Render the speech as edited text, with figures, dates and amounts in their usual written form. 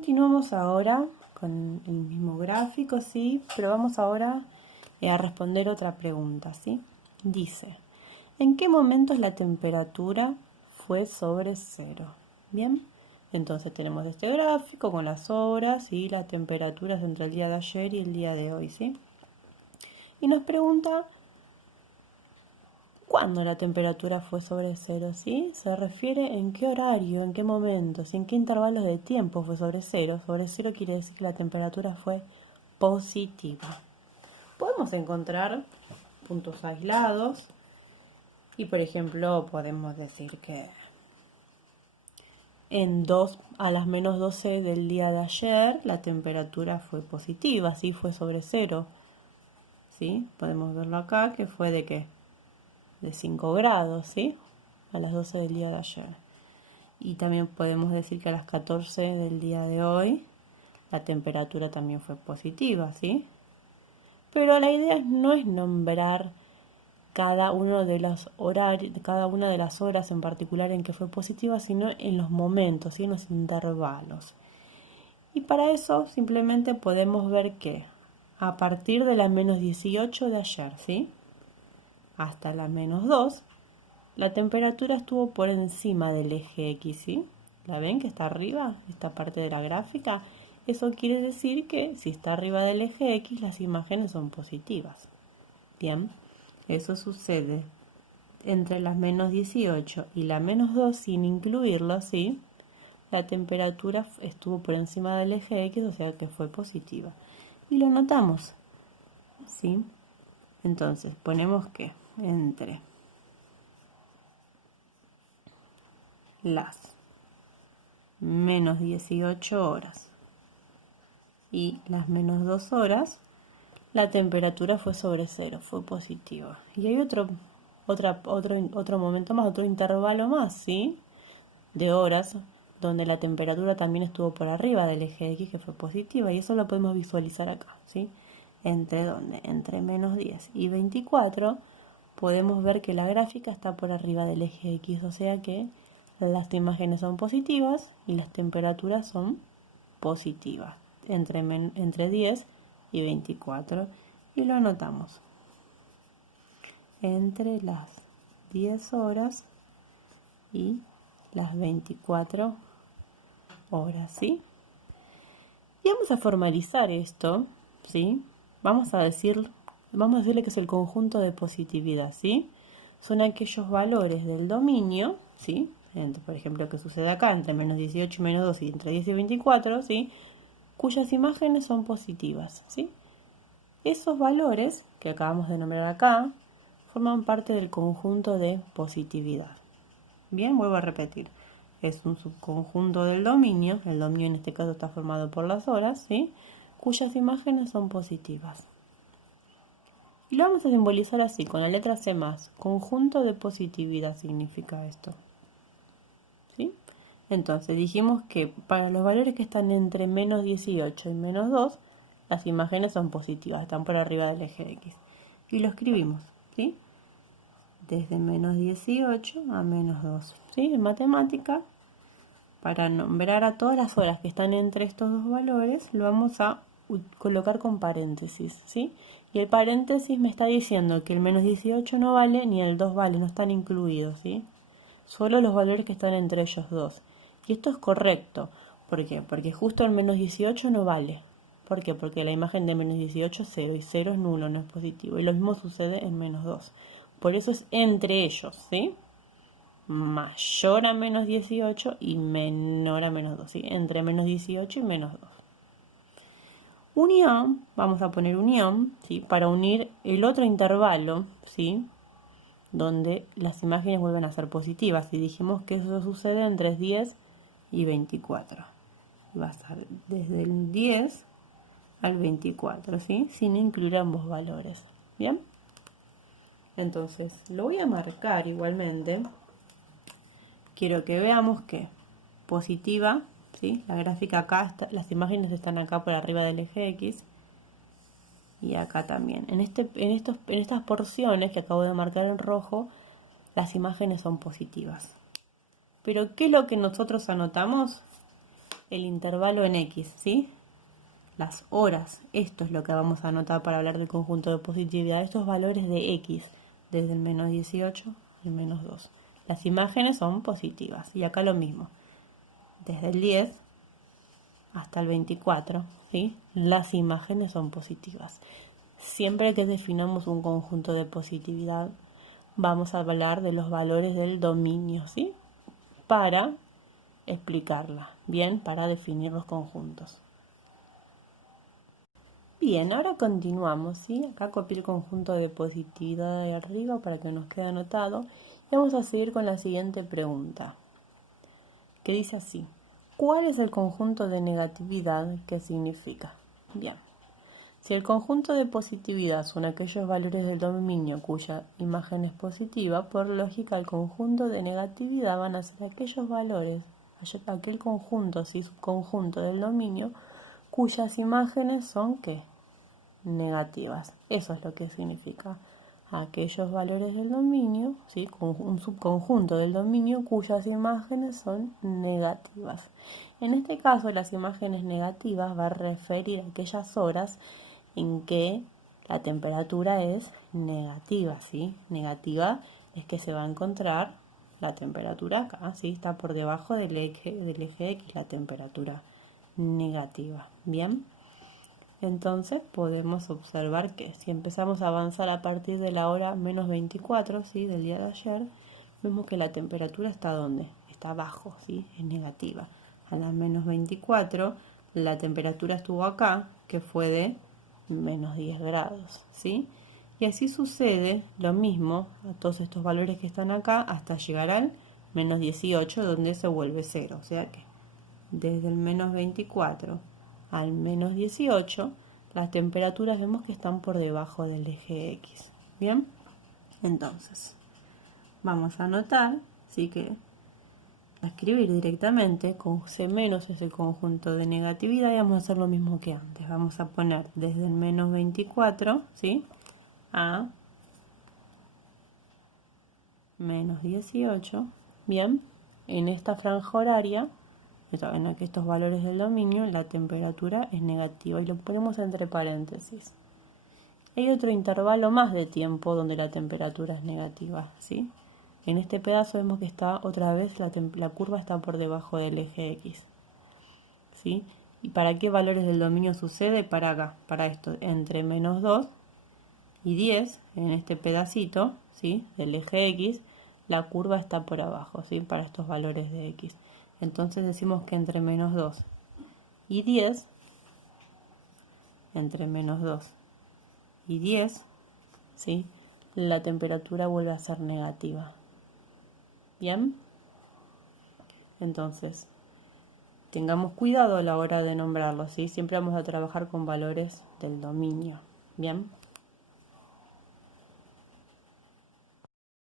Continuamos ahora con el mismo gráfico, ¿sí? Pero vamos ahora a responder otra pregunta, ¿sí? Dice, ¿en qué momentos la temperatura fue sobre cero? Bien, entonces tenemos este gráfico con las horas y las temperaturas entre el día de ayer y el día de hoy, ¿sí? Y nos pregunta, ¿cuándo la temperatura fue sobre cero? ¿Sí? Se refiere en qué horario, en qué momentos, en qué intervalos de tiempo fue sobre cero. Sobre cero quiere decir que la temperatura fue positiva. Podemos encontrar puntos aislados y, por ejemplo, podemos decir que a las menos 12 del día de ayer la temperatura fue positiva, ¿sí? Fue sobre cero. ¿Sí? Podemos verlo acá, que fue de ¿qué? De 5 grados, ¿sí? A las 12 del día de ayer. Y también podemos decir que a las 14 del día de hoy la temperatura también fue positiva, ¿sí? Pero la idea no es nombrar cada uno de los horarios, cada una de las horas en particular en que fue positiva, sino en los momentos, ¿sí? En los intervalos. Y para eso simplemente podemos ver que a partir de la menos 18 de ayer, ¿sí? Hasta la menos 2, la temperatura estuvo por encima del eje X, ¿sí? ¿La ven que está arriba? Esta parte de la gráfica. Eso quiere decir que si está arriba del eje X, las imágenes son positivas. Bien, eso sucede entre las menos 18 y la menos 2 sin incluirlo, ¿sí? La temperatura estuvo por encima del eje X, o sea que fue positiva. Y lo notamos, ¿sí? Entonces ponemos que entre las menos 18 horas y las menos 2 horas, la temperatura fue sobre cero, fue positiva. Y hay otro momento más, otro intervalo más, ¿sí? De horas, donde la temperatura también estuvo por arriba del eje X, que fue positiva, y eso lo podemos visualizar acá, ¿sí? ¿Entre dónde? Entre menos 10 y 24, podemos ver que la gráfica está por arriba del eje X, o sea que las imágenes son positivas y las temperaturas son positivas, entre 10 y 24, y lo anotamos. Entre las 10 horas y las 24 horas, ¿sí? Y vamos a formalizar esto, ¿sí? Vamos a decirle que es el conjunto de positividad, ¿sí? Son aquellos valores del dominio, ¿sí? Por ejemplo, que sucede acá, entre menos 18 y menos 2 y entre 10 y 24, ¿sí? Cuyas imágenes son positivas, ¿sí? Esos valores que acabamos de nombrar acá forman parte del conjunto de positividad. Bien, vuelvo a repetir. Es un subconjunto del dominio, el dominio en este caso está formado por las horas, ¿sí? Cuyas imágenes son positivas. Y lo vamos a simbolizar así, con la letra C+. Conjunto de positividad significa esto. ¿Sí? Entonces dijimos que para los valores que están entre menos 18 y menos 2, las imágenes son positivas, están por arriba del eje X. Y lo escribimos, ¿sí? Desde menos 18 a menos 2. ¿Sí? En matemática, para nombrar a todas las horas que están entre estos dos valores, lo vamos a colocar con paréntesis, ¿sí? Y el paréntesis me está diciendo que el menos 18 no vale ni el 2 vale, no están incluidos, ¿sí? Solo los valores que están entre ellos dos. Y esto es correcto. ¿Por qué? Porque justo el menos 18 no vale. ¿Por qué? Porque la imagen de menos 18 es 0 y 0 es nulo, no es positivo. Y lo mismo sucede en menos 2. Por eso es entre ellos, ¿sí? Mayor a menos 18 y menor a menos 2, ¿sí? Entre menos 18 y menos 2. Unión, vamos a poner unión, ¿sí? Para unir el otro intervalo, ¿sí? Donde las imágenes vuelven a ser positivas. Y dijimos que eso sucede entre 10 y 24. Va a ser desde el 10 al 24, ¿sí? Sin incluir ambos valores. ¿Bien? Entonces, lo voy a marcar igualmente. Quiero que veamos que positiva, ¿sí? La gráfica acá, las imágenes están acá por arriba del eje X. Y acá también. En estas porciones que acabo de marcar en rojo, las imágenes son positivas. Pero ¿qué es lo que nosotros anotamos? el intervalo en X, ¿sí? Las horas, esto es lo que vamos a anotar para hablar del conjunto de positividad, estos valores de X, desde el menos 18 al menos 2. Las imágenes son positivas, y acá lo mismo, desde el 10 hasta el 24, ¿sí? Las imágenes son positivas. Siempre que definamos un conjunto de positividad, vamos a hablar de los valores del dominio, ¿sí? Para explicarla, bien, para definir los conjuntos. Bien, ahora continuamos, ¿sí? Acá copié el conjunto de positividad de arriba para que nos quede anotado. Y vamos a seguir con la siguiente pregunta, que dice así. ¿Cuál es el conjunto de negatividad? ¿Qué significa? Bien. Si el conjunto de positividad son aquellos valores del dominio cuya imagen es positiva, por lógica el conjunto de negatividad van a ser aquellos valores, aquel conjunto, ¿sí? Subconjunto del dominio, cuyas imágenes son ¿qué? Negativas. Eso es lo que significa aquellos valores del dominio, ¿sí? Un subconjunto del dominio cuyas imágenes son negativas. En este caso, las imágenes negativas va a referir a aquellas horas en que la temperatura es negativa, ¿sí? Negativa es que se va a encontrar la temperatura acá, ¿sí? Está por debajo del eje X la temperatura negativa, ¿bien? Entonces podemos observar que si empezamos a avanzar a partir de la hora menos 24, ¿sí? Del día de ayer, vemos que la temperatura está ¿dónde? Está abajo, ¿sí? Es negativa. A las menos 24 la temperatura estuvo acá, que fue de menos 10 grados, ¿sí? Y así sucede lo mismo a todos estos valores que están acá hasta llegar al menos 18, donde se vuelve 0. O sea que desde el menos 24 al menos 18, las temperaturas vemos que están por debajo del eje X. ¿Bien? Entonces, vamos a anotar, ¿sí? Que a escribir directamente, con C menos es el conjunto de negatividad y vamos a hacer lo mismo que antes. Vamos a poner desde el menos 24, ¿sí? A menos 18, ¿bien? En esta franja horaria, en estos valores del dominio, la temperatura es negativa y lo ponemos entre paréntesis. Hay otro intervalo más de tiempo donde la temperatura es negativa, ¿sí? En este pedazo vemos que está otra vez la curva está por debajo del eje X, ¿sí? ¿Y para qué valores del dominio sucede? Para acá, para esto, entre menos 2 y 10, en este pedacito, ¿sí? Del eje X, la curva está por abajo, ¿sí? Para estos valores de X. Entonces decimos que entre menos 2 y 10, entre menos 2 y 10, ¿sí? La temperatura vuelve a ser negativa. ¿Bien? Entonces, tengamos cuidado a la hora de nombrarlos, ¿sí? Siempre vamos a trabajar con valores del dominio. ¿Bien?